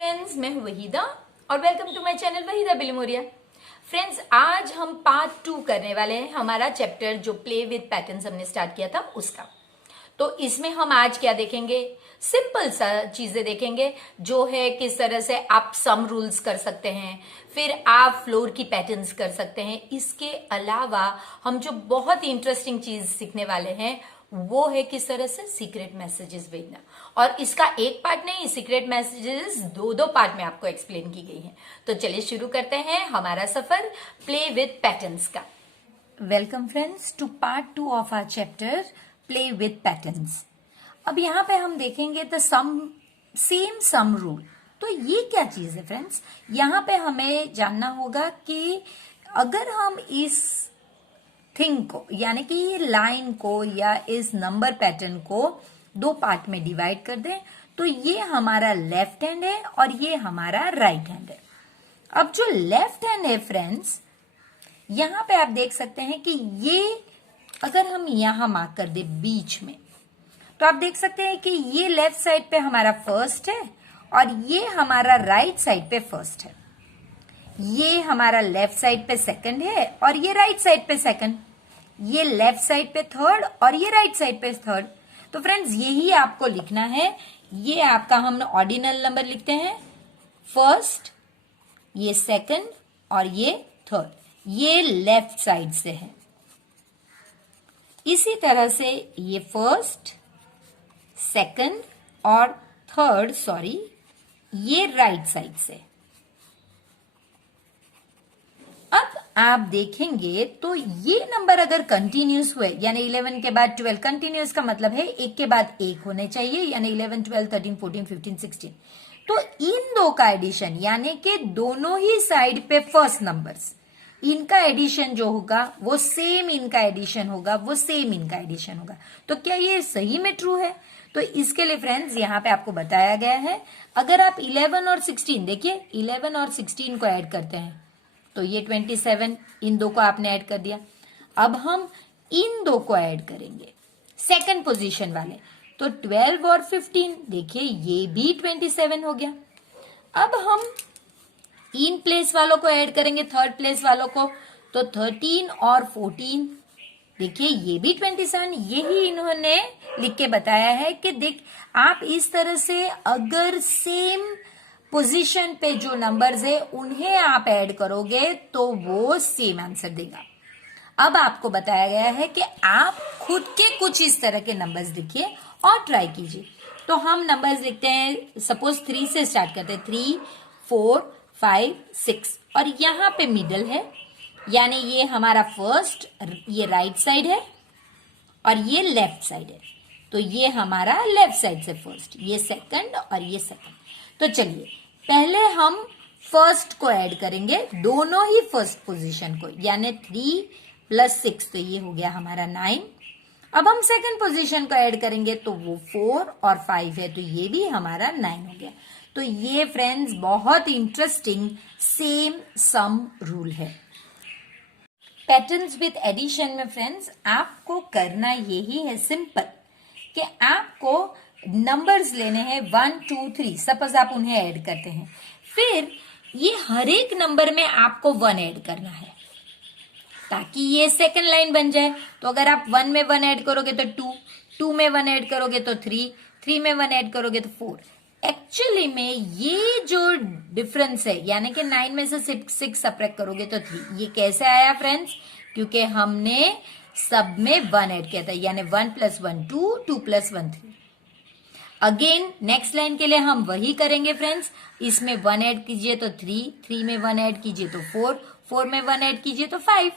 Friends, मैं हूं वहीदा और welcome to my channel Waheeda Bilimoria. Friends, आज हम पार्ट 2 करने वाले हैं हमारा चैप्टर जो प्ले विद पैटर्न्स हमने स्टार्ट किया था उसका। तो इसमें हम आज क्या देखेंगे, सिंपल सा चीजें देखेंगे जो है किस तरह से आप सम रूल्स कर सकते हैं, फिर आप फ्लोर की पैटर्न्स कर सकते हैं। इसके अलावा हम जो बहुत ही इंटरेस्टिंग चीज सीखने वाले हैं वो है किस तरह से सीक्रेट मैसेजेस भेजना। और इसका एक पार्ट नहीं, सीक्रेट मैसेजेस दो पार्ट में आपको एक्सप्लेन की गई है। तो चलिए शुरू करते हैं हमारा सफर प्ले विद पैटर्न्स का। Welcome friends to part 2 of our chapter play with patterns. अब यहाँ पे हम देखेंगे द सेम सम रूल। तो ये क्या चीज है फ्रेंड्स, यहाँ पे हमें जानना होगा कि अगर हम इस थिंग को यानी कि लाइन को या इस नंबर पैटर्न को दो पार्ट में डिवाइड कर दें तो ये हमारा लेफ्ट हैंड है और ये हमारा राइट हैंड है। अब जो लेफ्ट हैंड है फ्रेंड्स, यहां पे आप देख सकते हैं कि ये अगर हम यहां मार्क कर दे बीच में तो आप देख सकते हैं कि ये लेफ्ट साइड पे हमारा फर्स्ट है और ये हमारा राइट साइड पे फर्स्ट है। ये हमारा लेफ्ट साइड पे सेकंड है और ये राइट साइड पे सेकंड। ये लेफ्ट साइड पे थर्ड और ये राइट साइड पे थर्ड। तो फ्रेंड्स यही आपको लिखना है। ये आपका हम ऑर्डिनल नंबर लिखते हैं, फर्स्ट, ये सेकंड और ये थर्ड। ये लेफ्ट साइड से है। इसी तरह से ये फर्स्ट, सेकंड और थर्ड, ये राइट साइड से। अब आप देखेंगे तो ये नंबर अगर कंटिन्यूस हुए यानी 11 के बाद 12, कंटिन्यूस का मतलब है एक के बाद एक होने चाहिए, यानी 11, 12, 13, 14, 15, 16। तो इन दो का एडिशन यानी कि दोनों ही साइड पे फर्स्ट नंबर्स, इनका एडिशन जो होगा वो सेम इनका एडिशन होगा, वो सेम इनका एडिशन होगा। तो क्या ये सही में ट्रू है? तो इसके लिए फ्रेंड्स यहाँ पे आपको बताया गया है, अगर आप 11 और 16 देखिए, 11 और 16 को ऐड करते हैं तो ये 27, इन दो को आपने ऐड कर दिया। अब हम इन दो को ऐड करेंगे सेकंड पोजीशन वाले, तो 12 और 15 देखिए ये भी 27 हो गया। अब हम इन प्लेस वालों को ऐड करेंगे थर्ड प्लेस वालों को, तो 13 और 14 देखिए ये भी 27। यही इन्होंने लिख के बताया है कि देख आप इस तरह से अगर सेम पोजीशन पे जो नंबर्स है उन्हें आप ऐड करोगे तो वो सेम आंसर देगा। अब आपको बताया गया है कि आप खुद के कुछ इस तरह के नंबर्स लिखिए और ट्राई कीजिए। तो हम नंबर्स लिखते हैं, सपोज 3 से स्टार्ट करते हैं, 3, 4, 5, 6 और यहाँ पे मिडल है यानी ये हमारा फर्स्ट, ये राइट साइड है और ये लेफ्ट साइड है। तो ये हमारा लेफ्ट साइड से फर्स्ट, ये सेकंड और ये सेकंड। तो चलिए पहले हम फर्स्ट को ऐड करेंगे, दोनों ही फर्स्ट पोजीशन को, यानी 3 + 6 तो ये हो गया हमारा 9। अब हम सेकंड पोजीशन को ऐड करेंगे तो वो 4 और 5 है, तो ये भी हमारा 9 हो गया। तो ये फ्रेंड्स बहुत इंटरेस्टिंग सेम सम रूल है। पैटर्न्स विद एडिशन में फ्रेंड्स आपको करना यही है सिंपल, कि आपको नंबर्स लेने हैं 1, 2, 3, सपोज आप उन्हें ऐड करते हैं, फिर ये हर एक नंबर में आपको 1 ऐड करना है ताकि ये सेकंड लाइन बन जाए। तो अगर आप 1 में 1 ऐड करोगे तो 2, 2 में 1 ऐड करोगे तो 3, 3 में 1 ऐड करोगे तो 4। एक्चुअली में ये जो डिफरेंस है यानी कि 9 में से 6 सब्ट्रैक्ट करोगे तो 3, ये कैसे आया फ्रेंड्स? क्योंकि हमने सब में 1 ऐड किया था, यानी 1 + 1 2, 2 + 1 3। अगेन नेक्स्ट लाइन के लिए हम वही करेंगे फ्रेंड्स, इसमें 1 ऐड कीजिए तो 3, 3 में 1 ऐड कीजिए तो 4, 4 में 1 ऐड कीजिए तो 5।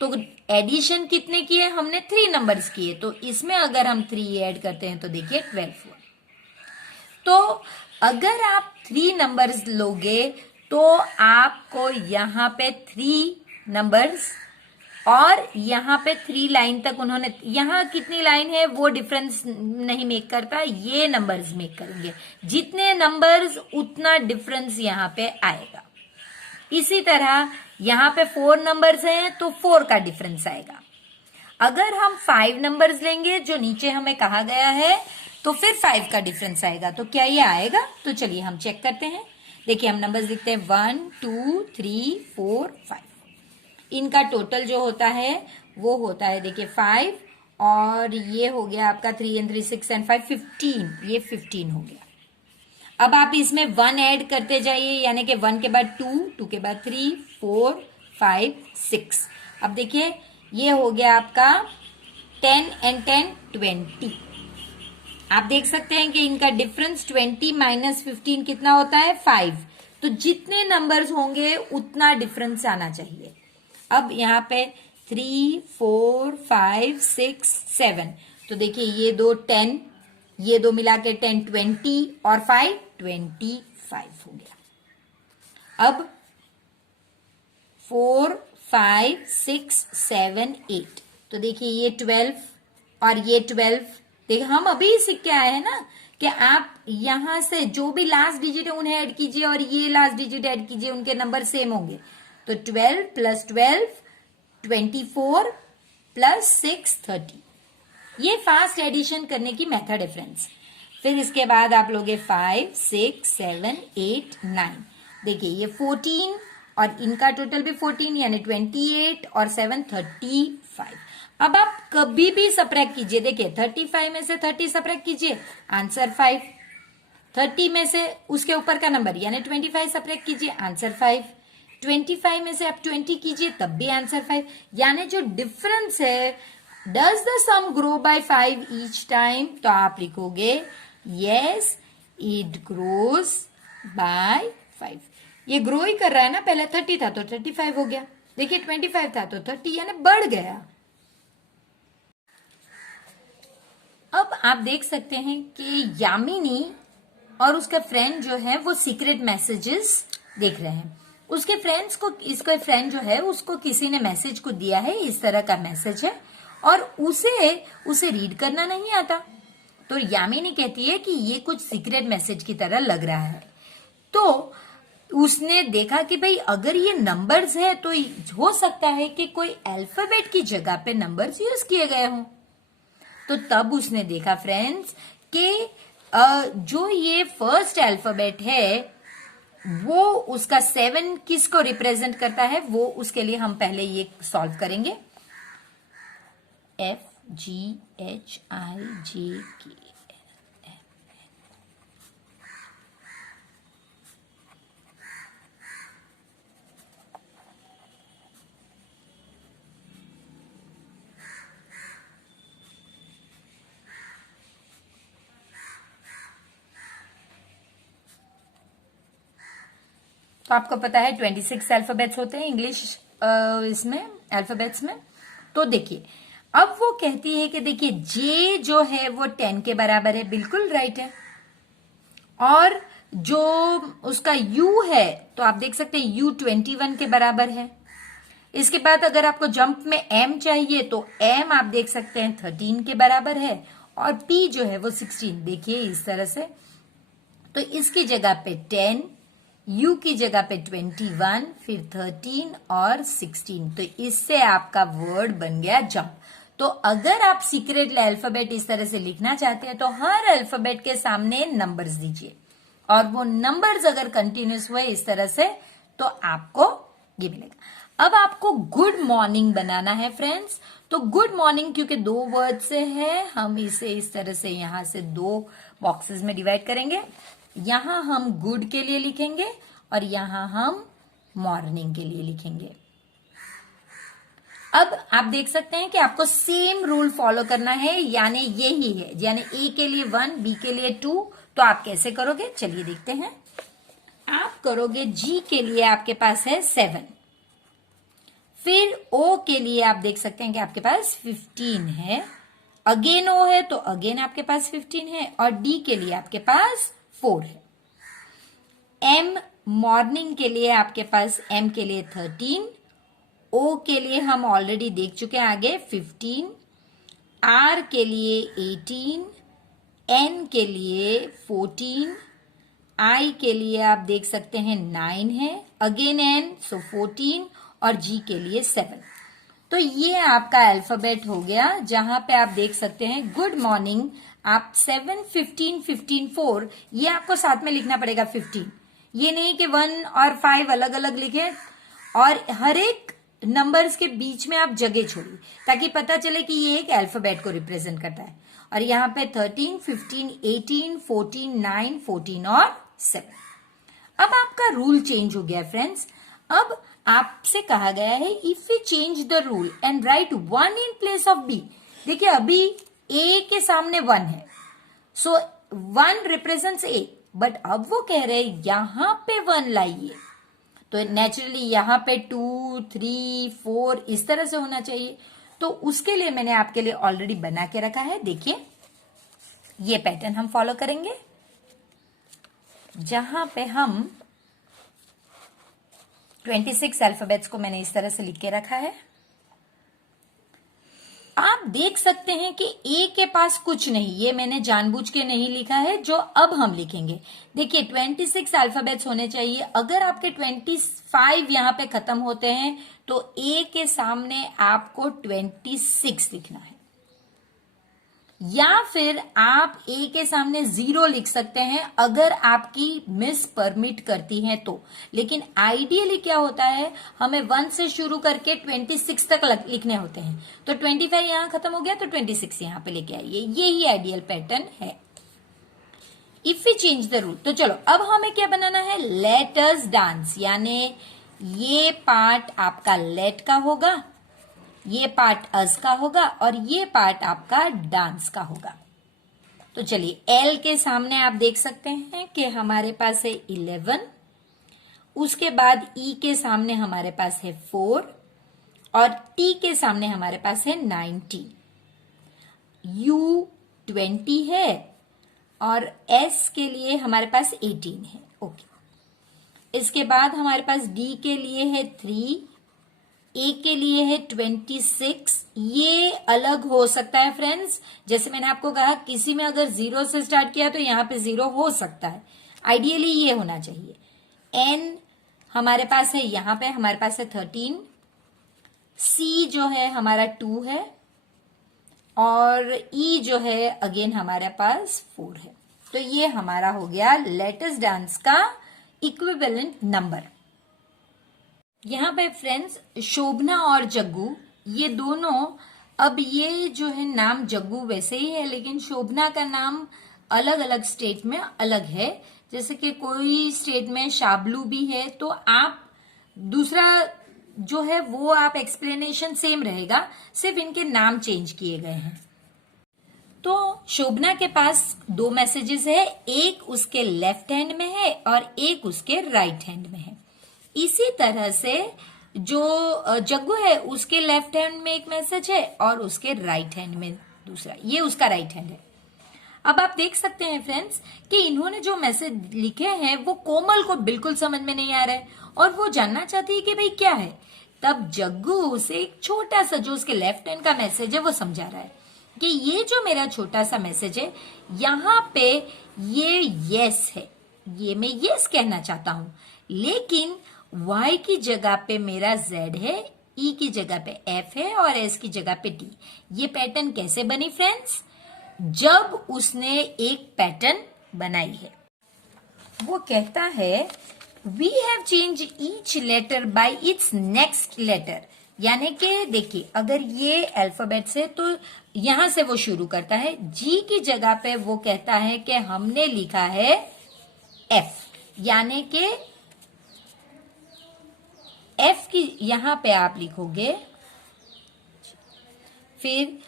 तो एडिशन कितने किए? हमने 3 नंबर्स किए, तो इसमें अगर हम 3 ऐड करते हैं तो देखिए 12 हुआ। तो अगर आप 3 नंबर्स लोगे तो आपको यहाँ पे 3 नंबर्स और यहाँ पे 3 लाइन तक उन्होंने, यहाँ कितनी लाइन है वो डिफरेंस नहीं मेक करता, ये नंबर्स मेक करेंगे। जितने नंबर्स उतना डिफरेंस यहाँ पे आएगा। इसी तरह यहाँ पे 4 नंबर्स हैं तो 4 का डिफरेंस आएगा। अगर हम 5 नंबर्स लेंगे जो नीचे हमें कहा गया है तो फिर 5 का डिफरेंस आएगा। तो क्या ये आएगा? तो चलिए हम चेक करते हैं। देखिए हम नंबर्स लिखते हैं 1 2 3 4 5। इनका टोटल जो होता है वो होता है देखिए 5, और ये हो गया आपका 3 and 3 6 and 5 15। ये 15 हो गया। अब आप इसमें 1 ऐड करते जाइए, यानी कि 1 के बाद 2, 2 के बाद 3 4 5 6। अब देखिए ये हो गया आपका 10 and 10 20। आप देख सकते हैं कि इनका डिफरेंस 20 माइनस 15 कितना होता है? 5। तो जितने नंबर्स होंगे उतना डिफरेंस आना चाहिए। अब यहाँ पे 3 4 5 6 7, तो देखिए ये दो 10, ये दो मिला के 10 20 और 5 25 हो गया। अब 4 5 6 7 8, तो देखिए ये 12 और ये 12। देखिए हम अभी सीख के आए हैं ना कि आप यहां से जो भी लास्ट डिजिट है उन्हें ऐड कीजिए और ये लास्ट डिजिट ऐड कीजिए, उनके नंबर सेम होंगे। तो 12 प्लस 12 24 प्लस 6 30। ये फास्ट एडिशन करने की मेथड है फ्रेंड्स। फिर इसके बाद आप लोगे 5 6 7 8 9। देखिए ये 14 और इनका टोटल भी 14, यानी 28 और 7 35। अब आप कभी भी सब्ट्रैक्ट कीजिए। देखिए 35 में से 30 सब्ट्रैक्ट कीजिए, आंसर 5। 30 में से उसके ऊपर का नंबर यानी 25 सब्ट्रैक्ट कीजिए, आंसर 5। 25 में से आप 20 कीजिए, तब भी आंसर 5। यानी जो डिफरेंस है, does the sum grow by 5 each time, तो आप लिखोगे यस इट ग्रोज बाय 5। ये ग्रो ही कर रहा है ना, पहले 30 था तो 35 हो गया। देखिए 25 था तो 30, यानी बढ़ गया। अब आप देख सकते हैं कि यामिनी और उसका फ्रेंड जो है वो सीक्रेट मैसेजेस देख रहे हैं। उसके फ्रेंड्स को, इसका फ्रेंड जो है उसको किसी ने मैसेज को दिया है, इस तरह का मैसेज है, और उसे रीड करना नहीं आता। तो यामिनी कहती है कि ये कुछ सीक्रेट मैसेज की तरह लग रहा है। तो उसने देखा कि भाई अगर ये नंबर्स है तो हो सकता है कि कोई अल्फाबेट की जगह पे नंबर्स यूज किए गए हों। तो तब उसने देखा फ्रेंड्स कि जो ये फर्स्ट अल्फाबेट है वो उसका 7 किसको रिप्रेजेंट करता है, वो उसके लिए हम पहले ये सॉल्व करेंगे। FGHIJK। तो आपको पता है 26 अल्फाबेट्स होते हैं इंग्लिश इसमें अल्फाबेट्स में। तो देखिए अब वो कहती है कि देखिए जे जो है वो 10 के बराबर है, बिल्कुल राइट है। और जो उसका यू है तो आप देख सकते हैं यू 21 के बराबर है। इसके बाद अगर आपको जंप में एम चाहिए तो एम आप देख सकते हैं 13 के बराबर है, और पी जो है वो 16। देखिए इस तरह से। तो इसकी जगह पे 10, यू की जगह पे 21, फिर 13 और 16। तो इससे आपका वर्ड बन गया जंप। तो अगर आप सीक्रेट अल्फाबेट इस तरह से लिखना चाहते हैं तो हर अल्फाबेट के सामने नंबर्स दीजिए, और वो नंबर्स अगर कंटिन्यूस हुए इस तरह से तो आपको ये मिलेगा। अब आपको गुड मॉर्निंग बनाना है फ्रेंड्स। तो गुड मॉर्निंग क्योंकि 2 वर्ड से है, हम इसे इस तरह से यहां से 2 बॉक्सेस में डिवाइड करेंगे। यहां हम गुड के लिए लिखेंगे और यहां हम मॉर्निंग के लिए लिखेंगे। अब आप देख सकते हैं कि आपको सेम रूल फॉलो करना है, यानी यही है, यानी ए के लिए 1, बी के लिए 2। तो आप कैसे करोगे, चलिए देखते हैं। आप करोगे जी के लिए आपके पास है 7, फिर ओ के लिए आप देख सकते हैं कि आपके पास 15 है, अगेन ओ है तो अगेन आपके पास 15 है, और डी के लिए आपके पास 4 है। एम मॉर्निंग के लिए आपके पास एम के लिए 13, ओ के लिए हम ऑलरेडी देख चुके हैं आगे 15, आर के लिए 18, एन के लिए 14, आई के लिए आप देख सकते हैं 9 है, अगेन एन सो 14, और जी के लिए 7। तो ये आपका अल्फाबेट हो गया, जहां पे आप देख सकते हैं गुड मॉर्निंग आप 7, 15, 15, 4 ये आपको साथ में लिखना पड़ेगा 15। ये नहीं कि 1 और 5 अलग अलग लिखे और हर एक नंबर्स के बीच में आप जगह छोड़िए ताकि पता चले कि ये एक अल्फाबेट को रिप्रेजेंट करता है। और यहाँ पे 13, 15, 18, 14, 9, 14 और 7। अब आपका रूल चेंज हो गया फ्रेंड्स। अब आपसे कहा गया है if we change the rule and write 1 in place of B. देखिए अभी ए के सामने 1 है, सो 1 रिप्रेजेंट्स ए, बट अब वो कह रहे हैं यहां पे 1 लाइए, तो नेचुरली यहां पे 2, 3, 4 इस तरह से होना चाहिए। तो उसके लिए मैंने आपके लिए ऑलरेडी बना के रखा है। देखिए ये पैटर्न हम फॉलो करेंगे जहां पे हम 26 अल्फाबेट्स को मैंने इस तरह से लिख के रखा है। आप देख सकते हैं कि ए के पास कुछ नहीं, ये मैंने जानबूझ के नहीं लिखा है जो अब हम लिखेंगे। देखिए 26 अल्फाबेट्स होने चाहिए। अगर आपके 25 यहां पे खत्म होते हैं तो ए के सामने आपको 26 लिखना है, या फिर आप ए के सामने 0 लिख सकते हैं अगर आपकी मिस परमिट करती है तो। लेकिन आइडियली क्या होता है, हमें 1 से शुरू करके 26 तक लिखने होते हैं। तो 25 यहां खत्म हो गया तो 26 यहां पे लेके आइए, यही आइडियल पैटर्न है। If we change the rule, तो चलो अब हमें क्या बनाना है, लेट अस डांस, यानी ये पार्ट आपका लेट का होगा, ये पार्ट अस का होगा और ये पार्ट आपका डांस का होगा। तो चलिए एल के सामने आप देख सकते हैं कि हमारे पास है 11, उसके बाद ई के सामने हमारे पास है 4 और टी के सामने हमारे पास है 19, यू 20 है और एस के लिए हमारे पास 18 है। ओके, इसके बाद हमारे पास डी के लिए है 3, ए के लिए है 26। ये अलग हो सकता है फ्रेंड्स, जैसे मैंने आपको कहा किसी में अगर 0 से स्टार्ट किया तो यहां पे 0 हो सकता है, आइडियली ये होना चाहिए। एन हमारे पास है, यहां पे हमारे पास है 13, सी जो है हमारा 2 है और ई जो है अगेन हमारे पास 4 है। तो ये हमारा हो गया लेट अस डांस का इक्विवेलेंट नंबर। यहां पे फ्रेंड्स शोभना और जग्गू ये दोनों, अब ये जो है नाम जग्गू वैसे ही है लेकिन शोभना का नाम अलग अलग स्टेट में अलग है। जैसे कि कोई स्टेट में शाबलू भी है, तो आप दूसरा जो है वो आप एक्सप्लेनेशन सेम रहेगा, सिर्फ इनके नाम चेंज किए गए हैं। तो शोभना के पास 2 मैसेजेस है, एक उसके लेफ्ट हैंड में है और एक उसके राइट हैंड में है। इसी तरह से जो जग्गू है उसके लेफ्ट हैंड में एक मैसेज है और उसके राइट हैंड में दूसरा, ये उसका राइट हैंड है। अब आप देख सकते हैं फ्रेंड्स कि इन्होंने जो मैसेज लिखे हैं वो कोमल को बिल्कुल समझ में नहीं आ रहा है और वो जानना चाहती है कि भाई क्या है। तब जग्गू उसे एक छोटा सा जो उसके लेफ्ट हैंड का मैसेज है वो समझा रहा है कि ये जो मेरा छोटा सा मैसेज है यहाँ पे ये यस है, ये मैं यस कहना चाहता हूं, लेकिन Y की जगह पे मेरा Z है, E की जगह पे F है और S की जगह पे T। ये पैटर्न कैसे बनी फ्रेंड्स, जब उसने एक पैटर्न बनाई है। वो कहता है we have change each letter by its next letter, यानी कि देखिए अगर ये अल्फाबेट्स है तो यहां से वो शुरू करता है। G की जगह पे वो कहता है कि हमने लिखा है F, यानी कि F की यहां पे आप लिखोगे फिर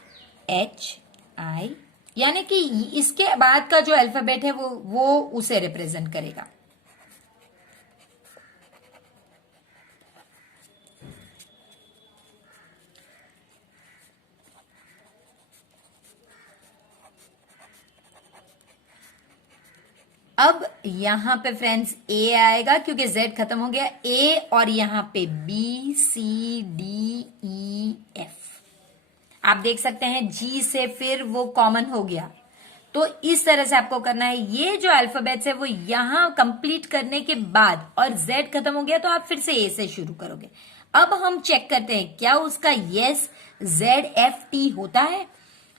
HI, यानी कि इसके बाद का जो अल्फाबेट है वो उसे रिप्रेजेंट करेगा। अब यहां पे फ्रेंड्स ए आएगा क्योंकि Z खत्म हो गया, ए और यहां पे B C D E F। आप देख सकते हैं G से फिर वो कॉमन हो गया। तो इस तरह से आपको करना है, ये जो अल्फाबेट्स है वो यहां कंप्लीट करने के बाद और Z खत्म हो गया तो आप फिर से ए से शुरू करोगे। अब हम चेक करते हैं क्या उसका यस ZFT होता है।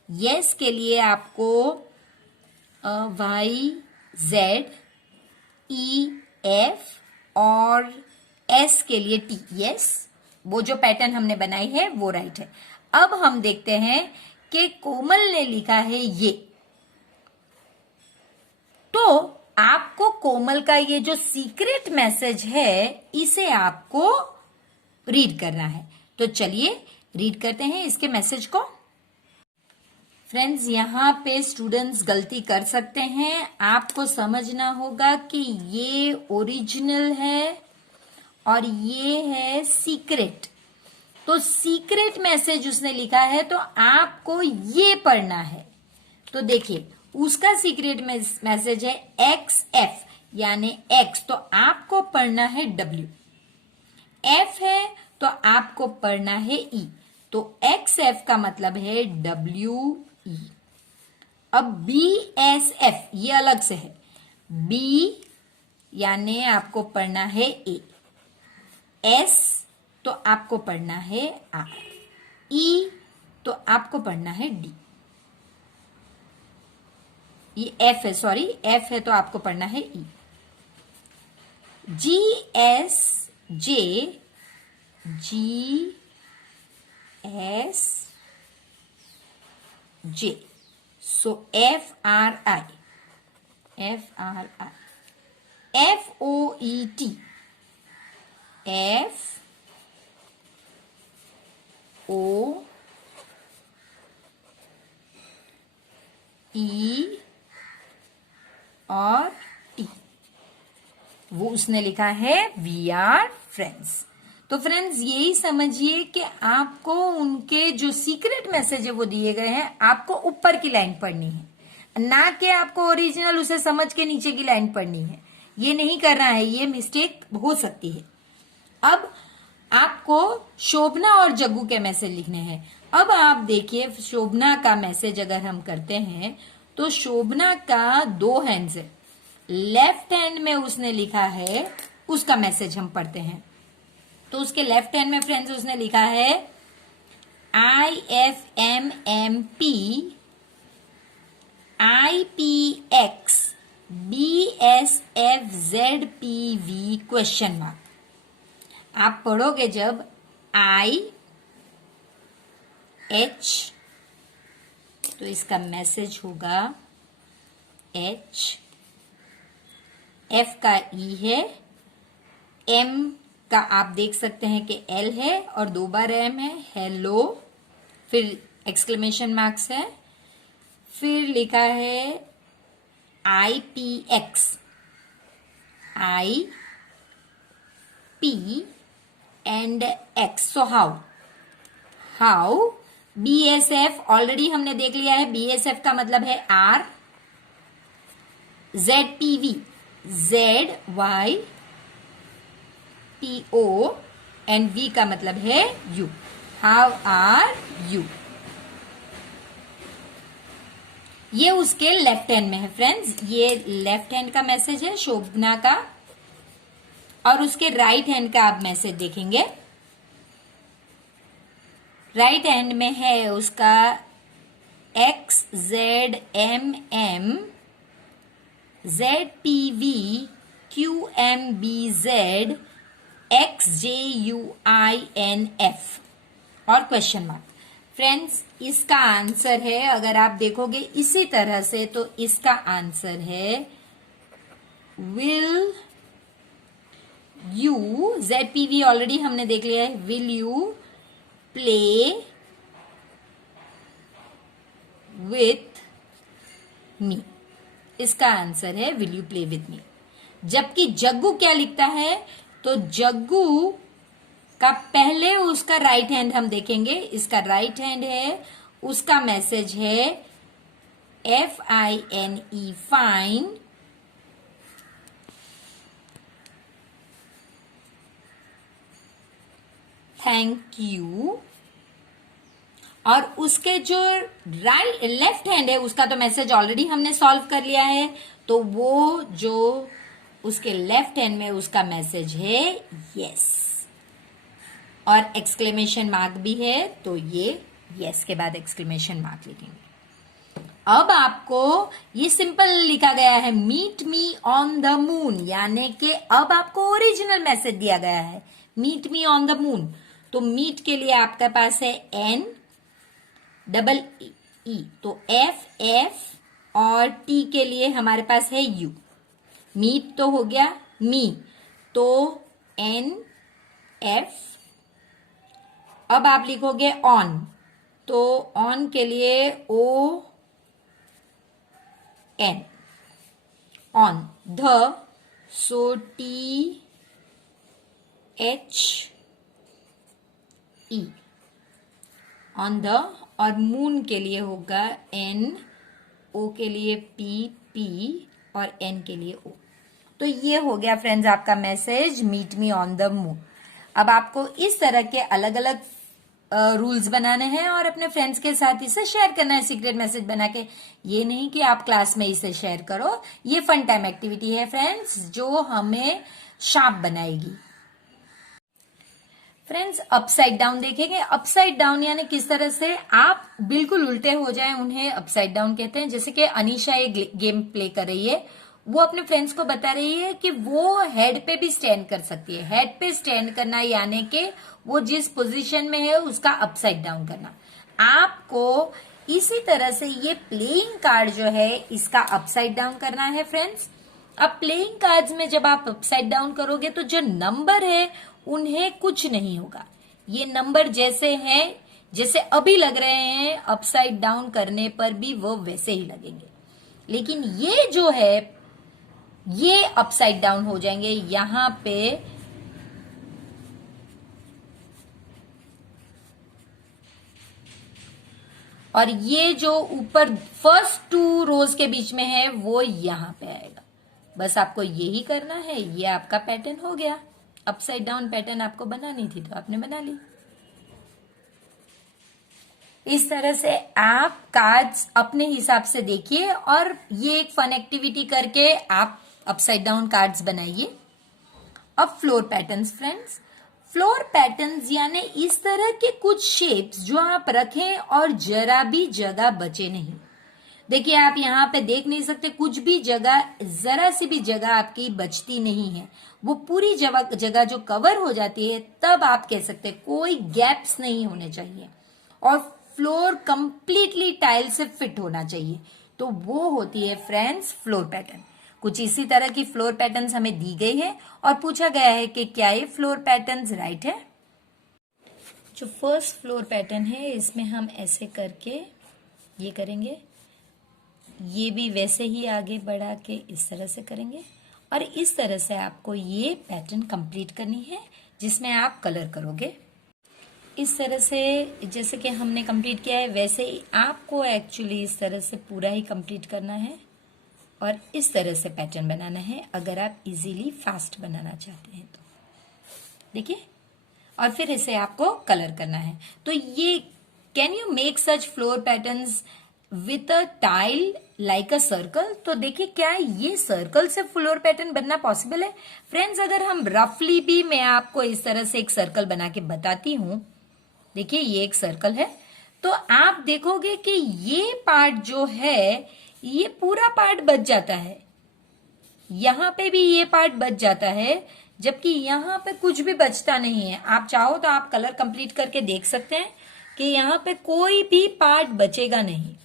यस के लिए आपको वाई जेड ई एफ और एस के लिए टी। यस, वो जो पैटर्न हमने बनाई है वो राइट है। अब हम देखते हैं कि कोमल ने लिखा है ये, तो आपको कोमल का ये जो सीक्रेट मैसेज है इसे आपको रीड करना है। तो चलिए रीड करते हैं इसके मैसेज को। फ्रेंड्स, यहाँ पे स्टूडेंट्स गलती कर सकते हैं। आपको समझना होगा कि ये ओरिजिनल है और ये है सीक्रेट। तो सीक्रेट मैसेज उसने लिखा है तो आपको ये पढ़ना है। तो देखिए उसका सीक्रेट मैसेज है एक्स एफ यानी एक्स, तो आपको पढ़ना है डब्ल्यू। एफ है तो आपको पढ़ना है ई, तो एक्स एफ का मतलब है डब्ल्यू ई। अब बी एस एफ ये अलग से है, बी यानी आपको पढ़ना है ए, एस तो आपको पढ़ना है आर, ई तो आपको पढ़ना है डी। ये एफ है, सॉरी एफ है तो आपको पढ़ना है E. G S J, G S J, so F R I, F R I. F O E T, F O E और टी, वो उसने लिखा है वी आर फ्रेंड्स। तो फ्रेंड्स यही समझिए कि आपको उनके जो सीक्रेट मैसेज है वो दिए गए हैं, आपको ऊपर की लाइन पढ़नी है, ना कि आपको ओरिजिनल उसे समझ के नीचे की लाइन पढ़नी है। ये नहीं करना है, ये मिस्टेक हो सकती है। अब आपको शोभना और जग्गू के मैसेज लिखने हैं। अब आप देखिए शोभना का मैसेज अगर हम करते हैं तो शोभना का 2 हैंड्स है, लेफ्ट हैंड में उसने लिखा है, उसका मैसेज हम पढ़ते हैं। तो उसके लेफ्ट हैंड में फ्रेंड्स उसने लिखा है I F M M P I P X B S F Z P V question mark. आप पढ़ोगे जब आई एच तो इसका मैसेज होगा एच, एफ का ई है, एम का आप देख सकते हैं कि एल है और 2 बार एम है, हेलो, फिर एक्सक्लेमेशन मार्क्स है, फिर लिखा है I P X, I P and X, so how B S F already हमने देख लिया है, बी एस एफ का मतलब है R, Z P V, Z Y P O and V का मतलब है यू, हाउ आर यू। ये उसके लेफ्ट हैंड में है फ्रेंड्स, ये लेफ्ट हैंड का मैसेज है शोभना का, और उसके राइट हैंड का आप मैसेज देखेंगे, राइट हैंड में है उसका X Z M M Z P V Q M B Z X J U I N F और क्वेश्चन मार्क। फ्रेंड्स इसका आंसर है, अगर आप देखोगे इसी तरह से तो इसका आंसर है will you, Z P we already हमने देख लिया है, will you play with me, इसका आंसर है will you play with me. जबकि जग्गू क्या लिखता है, तो जग्गू का पहले उसका राइट हैंड हम देखेंगे, इसका राइट हैंड है, उसका मैसेज है F I N E fine, thank you, और उसके जो लेफ्ट हैंड है उसका तो मैसेज ऑलरेडी हमने सॉल्व कर लिया है, तो वो जो उसके लेफ्ट हैंड में उसका मैसेज है यस, और एक्सक्लेमेशन मार्क भी है, तो ये यस के बाद एक्सक्लेमेशन मार्क लिखेंगे। अब आपको ये सिंपल लिखा गया है meet me on the moon, यानी कि अब आपको ओरिजिनल मैसेज दिया गया है meet me on the moon. तो मीट के लिए आपके पास है एन डबल ई, तो एफ एफ, और टी के लिए हमारे पास है यू। मीट तो हो गया मी, तो एन एफ। अब आप लिखोगे ऑन, तो ऑन के लिए ओ N, on. The, so T H E, on the. और मून के लिए होगा एन, ओ के लिए पी पी, और एन के लिए ओ। तो ये हो गया फ्रेंड्स आपका message meet me on the moon. अब आपको इस तरह के अलग अलग रूल्स बनाने हैं और अपने फ्रेंड्स के साथ इसे शेयर करना है सीक्रेट मैसेज बना के। ये नहीं कि आप क्लास में इसे शेयर करो, ये फन टाइम एक्टिविटी है फ्रेंड्स जो हमें शार्प बनाएगी। फ्रेंड्स अपसाइड डाउन देखेंगे। अपसाइड डाउन यानी किस तरह से आप बिल्कुल उल्टे हो जाएं, उन्हें अपसाइड डाउन कहते हैं। जैसे कि अनीशा एक गेम प्ले कर रही है, वो अपने फ्रेंड्स को बता रही है कि वो हेड पे भी स्टैंड कर सकती है। हेड पे स्टैंड करना यानी कि वो जिस पोजीशन में है उसका अपसाइड डाउन करना। आपको इसी तरह से ये प्लेइंग कार्ड जो है इसका अपसाइड डाउन करना है फ्रेंड्स। अब प्लेइंग कार्ड्स में जब आप अपसाइड डाउन करोगे तो जो नंबर है उन्हें कुछ नहीं होगा। ये नंबर जैसे हैं, जैसे अभी लग रहे हैं, अपसाइड डाउन करने पर भी वो वैसे ही लगेंगे। लेकिन ये जो है ये अपसाइड डाउन हो जाएंगे। यहां पे और ये जो ऊपर फर्स्ट टू रोज के बीच में है वो यहां पे आएगा। बस आपको यही करना है। ये आपका पैटर्न हो गया। अपसाइड डाउन पैटर्न आपको बनानी थी तो आपने बना ली। इस तरह से आप कार्ड्स अपने हिसाब से देखिए और ये एक फन एक्टिविटी करके आप अपसाइड डाउन कार्ड्स बनाइए। अब floor patterns friends. Floor patterns यानी इस तरह के कुछ शेप्स जो आप रखें और जरा भी जगह बचे नहीं। देखिए आप यहाँ पे देख नहीं सकते, कुछ भी जगह, जरा सी भी जगह आपकी बचती नहीं है। वो पूरी जगह जो कवर हो जाती है तब आप कह सकते हैं कोई गैप्स नहीं होने चाहिए और फ्लोर कंप्लीटली टाइल से फिट होना चाहिए। तो वो होती है फ्रेंड्स फ्लोर पैटर्न। कुछ इसी तरह की फ्लोर पैटर्न्स हमें दी गई है और पूछा गया है कि क्या ये फ्लोर पैटर्न्स राइट है। जो फर्स्ट फ्लोर पैटर्न है इसमें हम ऐसे करके ये करेंगे, ये भी वैसे ही आगे बढ़ा के इस तरह से करेंगे और इस तरह से आपको ये पैटर्न कंप्लीट करनी है जिसमें आप कलर करोगे। इस तरह से जैसे कि हमने कंप्लीट किया है वैसे ही आपको एक्चुअली इस तरह से पूरा ही कंप्लीट करना है और इस तरह से पैटर्न बनाना है अगर आप इजीली फास्ट बनाना चाहते हैं तो। देखिए, और फिर इसे आपको कलर करना है। तो ये can you make such floor patterns with a tile like a circle. तो देखिए क्या ये सर्कल से फ्लोर पैटर्न बनना पॉसिबल है फ्रेंड्स। अगर हम रफली भी मैं आपको इस तरह से एक सर्कल बना के बताती हूं। देखिए ये एक सर्कल है, तो आप देखोगे कि ये पार्ट जो है ये पूरा पार्ट बच जाता है, यहां पे भी ये पार्ट बच जाता है, जबकि यहां पे कुछ भी बचता नहीं है। आप चाहो तो आप कलर कंप्लीट करके देख सकते हैं कि यहां पे कोई भी पार्ट बचेगा नहीं।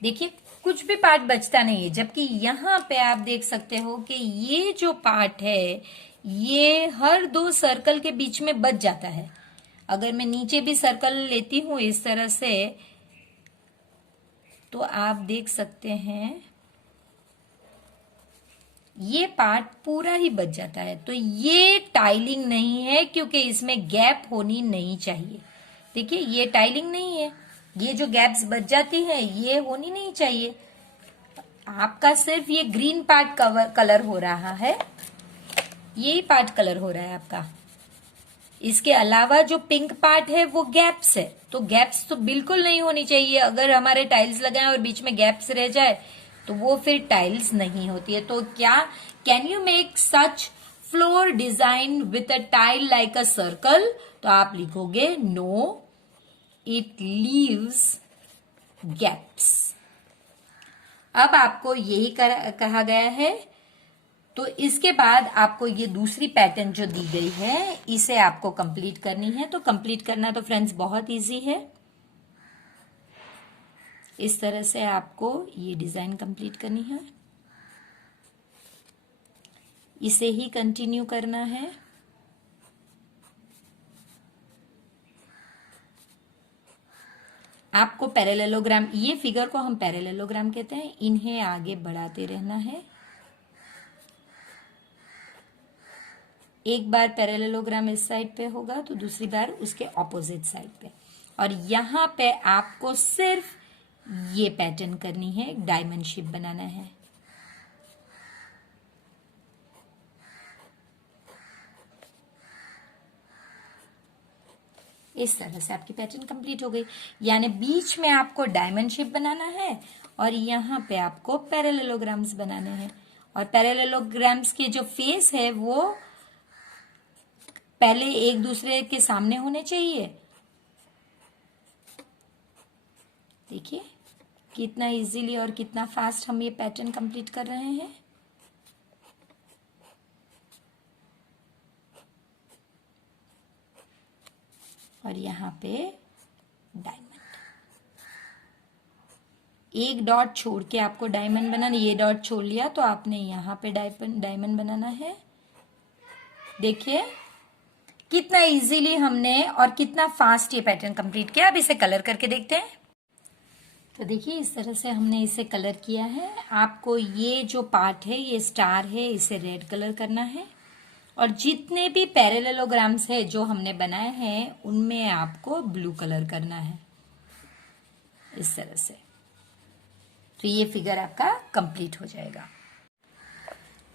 देखिए कुछ भी पार्ट बचता नहीं है, जबकि यहां पे आप देख सकते हो कि ये जो पार्ट है ये हर दो सर्कल के बीच में बच जाता है। अगर मैं नीचे भी सर्कल लेती हूं इस तरह से तो आप देख सकते हैं ये पार्ट पूरा ही बच जाता है। तो ये टाइलिंग नहीं है क्योंकि इसमें गैप होनी नहीं चाहिए। देखिए ये टाइलिंग नहीं है, ये जो गैप्स बच जाती है ये होनी नहीं चाहिए। आपका सिर्फ ये ग्रीन पार्ट कलर हो रहा है, यही पार्ट कलर हो रहा है आपका इसके अलावा जो पिंक पार्ट है वो गैप्स है, तो गैप्स तो बिल्कुल नहीं होनी चाहिए। अगर हमारे टाइल्स लगाए और बीच में गैप्स रह जाए तो वो फिर टाइल्स नहीं होती है। तो क्या, can you make such floor design with a tile like a circle? तो आप लिखोगे नो, इट लीव्स गैप्स। अब आपको यही कहा गया है। तो इसके बाद आपको ये दूसरी पैटर्न जो दी गई है इसे आपको कंप्लीट करनी है। तो कंप्लीट करना तो फ्रेंड्स बहुत इजी है। इस तरह से आपको ये डिजाइन कंप्लीट करनी है, इसे ही कंटिन्यू करना है। आपको पैरेललोग्राम, ये फिगर को हम पैरेललोग्राम कहते हैं, इन्हें आगे बढ़ाते रहना है। एक बार पैरेललोग्राम इस साइड पे होगा तो दूसरी बार उसके ऑपोजिट साइड पे, और यहां पे आपको सिर्फ ये पैटर्न करनी है, एक डायमंड शेप बनाना है। इस तरह से आपकी पैटर्न कंप्लीट हो गई। यानी बीच में आपको डायमंड शेप बनाना है और यहां पे आपको पैरेललोग्राम्स बनाने हैं। और पैरेललोग्राम्स के जो फेस है वो पहले एक दूसरे के सामने होने चाहिए। देखिए कितना इजीली और कितना फास्ट हम ये पैटर्न कंप्लीट कर रहे हैं। और यहाँ पे डायमंड, एक डॉट छोड़ के आपको डायमंड बनाना, ये डॉट छोड़ लिया तो आपने यहाँ पे डायमंड बनाना है। देखिए कितना इजीली हमने और कितना फास्ट ये पैटर्न कंप्लीट किया। अब इसे कलर करके देखते हैं। तो देखिए इस तरह से हमने इसे कलर किया है। आपको ये जो पार्ट है, ये स्टार है, इसे रेड कलर करना है। और जितने भी पैरेललोग्राम्स है जो हमने बनाए हैं उनमें आपको ब्लू कलर करना है इस तरह से। तो ये फिगर आपका कंप्लीट हो जाएगा।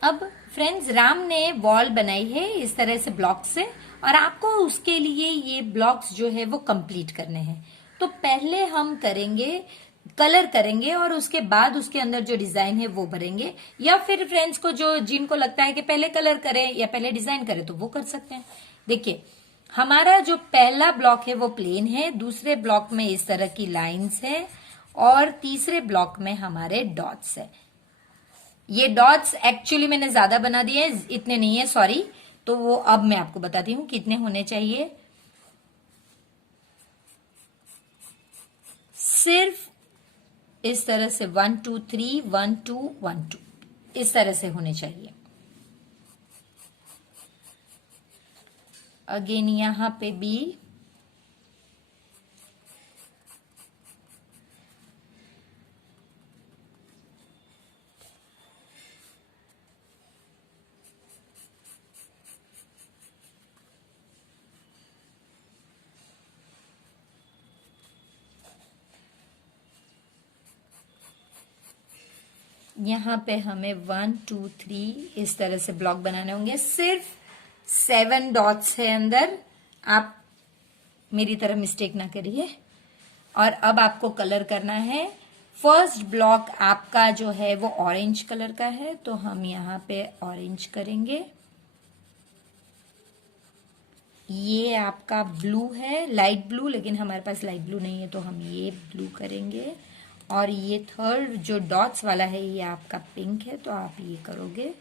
अब फ्रेंड्स राम ने वॉल बनाई है इस तरह से ब्लॉक से, और आपको उसके लिए ये ब्लॉक्स जो है वो कंप्लीट करने हैं। तो पहले हम करेंगे, कलर करेंगे और उसके बाद उसके अंदर जो डिजाइन है वो भरेंगे। या फिर फ्रेंड्स को जो जिनको लगता है कि पहले कलर करें या पहले डिजाइन करें तो वो कर सकते हैं। देखिए हमारा जो पहला ब्लॉक है वो प्लेन है, दूसरे ब्लॉक में इस तरह की लाइंस है और तीसरे ब्लॉक में हमारे डॉट्स है। ये डॉट्स एक्चुअली मैंने ज्यादा बना दिए हैं, इतने नहीं है, सॉरी। तो वो अब मैं आपको बताती हूँ कितने होने चाहिए। सिर्फ इस तरह से 1 2 3 1 2 1 2 इस तरह से होने चाहिए। अगेन यहां पे भी यहाँ पे हमें 1 2 3 इस तरह से ब्लॉक बनाने होंगे। सिर्फ 7 डॉट्स है अंदर, आप मेरी तरह मिस्टेक ना करिए। और अब आपको कलर करना है। फर्स्ट ब्लॉक आपका जो है वो ऑरेंज कलर का है, तो हम यहाँ पे ऑरेंज करेंगे। ये आपका ब्लू है, लाइट ब्लू, लेकिन हमारे पास लाइट ब्लू नहीं है तो हम ये ब्लू करेंगे। और ये थर्ड जो डॉट्स वाला है ये आपका पिंक है, तो आप ये करोगे।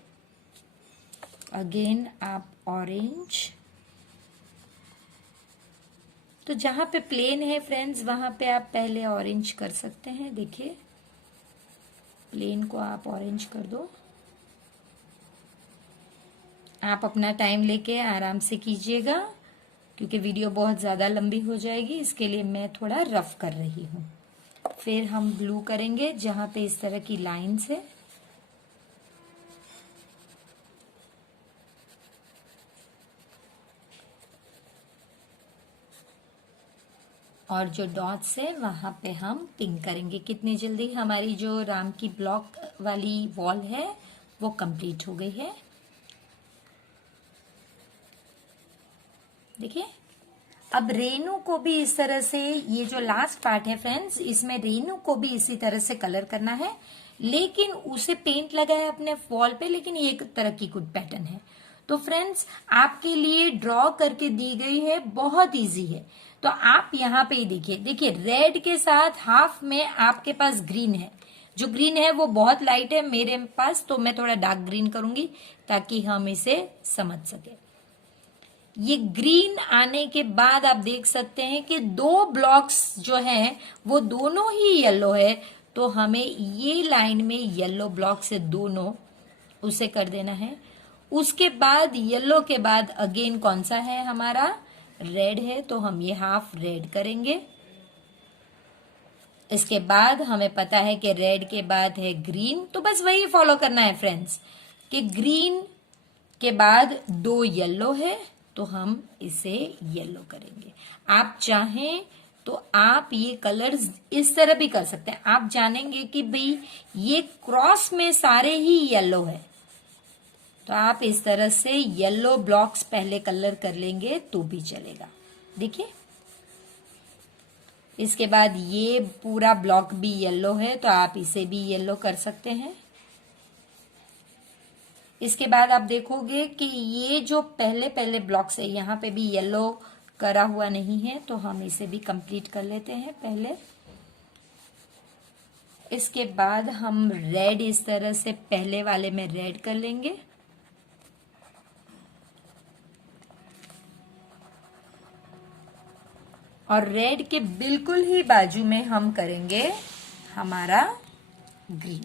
अगेन आप ऑरेंज। तो जहां पे प्लेन है फ्रेंड्स वहां पे आप पहले ऑरेंज कर सकते हैं। देखिए प्लेन को आप ऑरेंज कर दो। आप अपना टाइम लेके आराम से कीजिएगा क्योंकि वीडियो बहुत ज्यादा लंबी हो जाएगी, इसके लिए मैं थोड़ा रफ कर रही हूं। फिर हम ब्लू करेंगे जहां पे इस तरह की लाइंस है। और जो डॉट्स है वहां पे हम पिंक करेंगे। कितनी जल्दी हमारी जो राम की ब्लॉक वाली वॉल है वो कंप्लीट हो गई है। देखिए, अब रेनू को भी इस तरह से, ये जो लास्ट पार्ट है फ्रेंड्स, इसमें रेनू को भी इसी तरह से कलर करना है, लेकिन उसे पेंट लगा है अपने वॉल पे, लेकिन ये एक तरह की कुछ पैटर्न है। तो फ्रेंड्स, आपके लिए ड्रॉ करके दी गई है, बहुत इजी है। तो आप यहाँ पे ही देखिए रेड के साथ हाफ में आपके पास ग्रीन है। जो ग्रीन है वो बहुत लाइट है मेरे पास, तो मैं थोड़ा डार्क ग्रीन करूंगी ताकि हम इसे समझ सके। ये ग्रीन आने के बाद आप देख सकते हैं कि दो ब्लॉक्स जो हैं वो दोनों ही येलो है, तो हमें ये लाइन में येलो ब्लॉक से दोनों उसे कर देना है। उसके बाद येलो के बाद अगेन कौन सा है हमारा, रेड है, तो हम ये हाफ रेड करेंगे। इसके बाद हमें पता है कि रेड के बाद है ग्रीन, तो बस वही फॉलो करना है फ्रेंड्स कि ग्रीन के बाद दो येलो है, तो हम इसे येलो करेंगे। आप चाहें तो आप ये कलर्स इस तरह भी कर सकते हैं। आप जानेंगे कि भाई ये क्रॉस में सारे ही येलो है, तो आप इस तरह से येलो ब्लॉक्स पहले कलर कर लेंगे तो भी चलेगा। देखिए, इसके बाद ये पूरा ब्लॉक भी येलो है, तो आप इसे भी येलो कर सकते हैं। इसके बाद आप देखोगे कि ये जो पहले पहले ब्लॉक्स है यहाँ पे भी येलो करा हुआ नहीं है, तो हम इसे भी कंप्लीट कर लेते हैं पहले। इसके बाद हम रेड इस तरह से पहले वाले में रेड कर लेंगे, और रेड के बिल्कुल ही बाजू में हम करेंगे हमारा ग्रीन।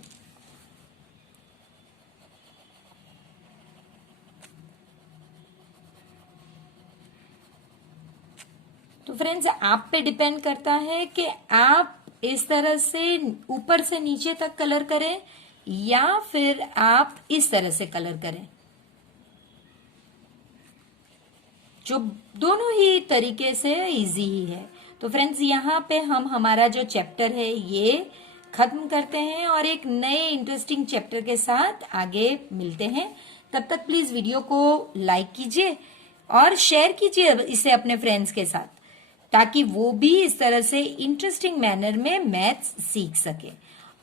तो फ्रेंड्स, आप पे डिपेंड करता है कि आप इस तरह से ऊपर से नीचे तक कलर करें या फिर आप इस तरह से कलर करें। जो दोनों ही तरीके से इजी ही है। तो फ्रेंड्स, यहाँ पे हम हमारा जो चैप्टर है ये खत्म करते हैं और एक नए इंटरेस्टिंग चैप्टर के साथ आगे मिलते हैं। तब तक प्लीज वीडियो को लाइक कीजिए और शेयर कीजिए इसे अपने फ्रेंड्स के साथ, ताकि वो भी इस तरह से इंटरेस्टिंग मैनर में मैथ्स सीख सके।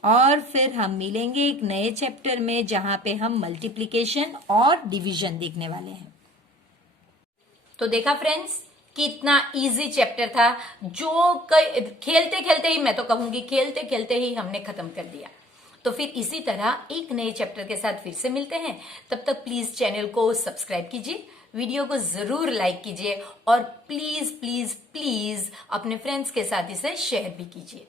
और फिर हम मिलेंगे एक नए चैप्टर में जहां पे हम मल्टीप्लिकेशन और डिवीजन देखने वाले हैं। तो देखा फ्रेंड्स, कितना इजी चैप्टर था, जो खेलते खेलते ही, मैं तो कहूंगी खेलते खेलते ही हमने खत्म कर दिया। तो फिर इसी तरह एक नए चैप्टर के साथ फिर से मिलते हैं। तब तक प्लीज चैनल को सब्सक्राइब कीजिए, वीडियो को जरूर लाइक कीजिए और प्लीज प्लीज प्लीज अपने फ्रेंड्स के साथ इसे शेयर भी कीजिए।